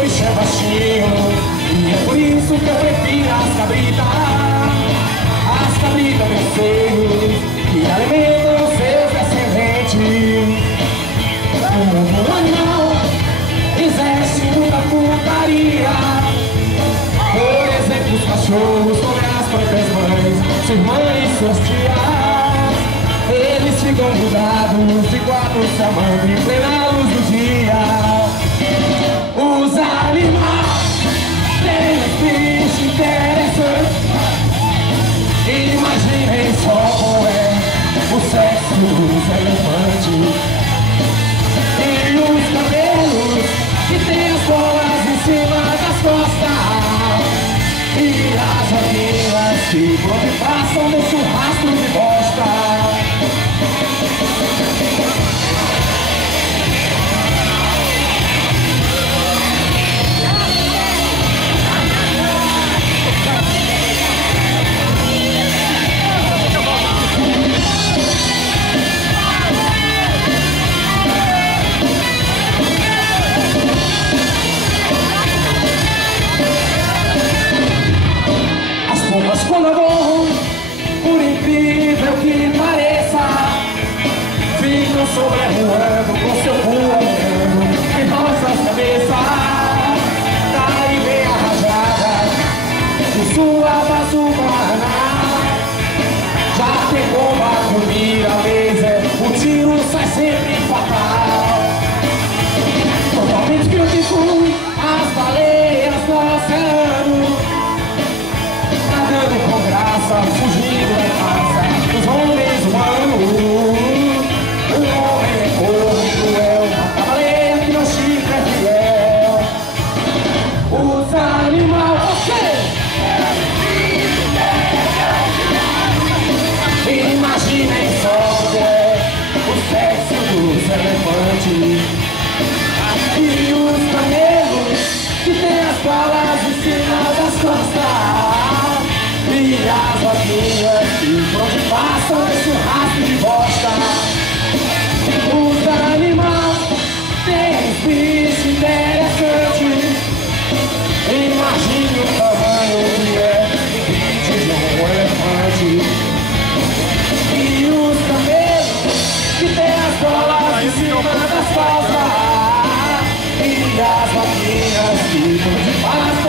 meu bicho é baixinho, e é por isso que eu prefiro as cabritas. As cabritas terceiros, que alimentam seus descendentes. O mundo animal exerce muita putaria. Por exemplo, os cachorros comem as próprias mães, suas irmãs e suas tias. Eles ficam grudados enquanto se amando em plena luz do dia. Os animais têm um bicho interessante. Imaginem só como é o sexo dos elefantes. E os cabelos que tem as bolas em cima das costas. E as vaquinhas que por onde passam deixam um rastro de bosta. Mas quando eu morro, por incrível que pareça, ficam sobrevoando com seu voando em nossas cabeças. Daí vem a rajada de sua bazucana. Já tem bomba com mira laser, o tiro sai sempre fatal. Totalmente crítico, as baleias do oceano, com graça, fugindo da caça dos homens humanos. O homem é corno e cruel, a baleia que não chifra é fiel. Os animais, imaginem só que é o sexo dos elefantes. E os camelos que tem as bolas em cima das costas. E as vaquinhas que por onde passam esse rastro de bosta. Os animais têm uns bichos interessantes. Imagine o tamanho que é o bicho de um elefante. E os camelos que tem as bolas em cima das costas. E as vaquinhas que por onde passam